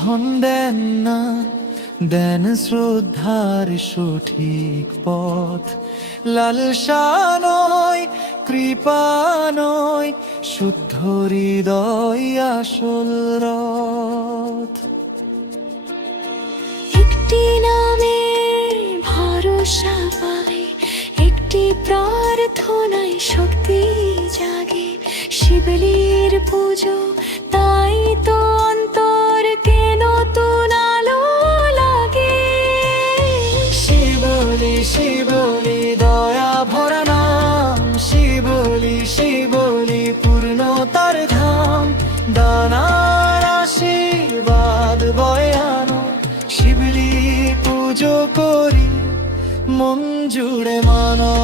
ধন দেন না, দেন শ্রদ্ধার সঠিক পথ। লালসা নয়, কৃপা নয়, শুদ্ধ হৃদয় আসল রথ। একটি নামের ভরসা পাই, একটি প্রার্থনায় শক্তি জাগে। শিবলির পুজো তাই তো অন্তরকে নতুন আলো লাগে। শিবলি শিবলি দয়া ভরা নাম, শিবলি শিবলি পূর্ণতার ধাম। দানার আশীর্বাদ বয়ানো, শিবলি পুজো করি মন জুড়ে মানো।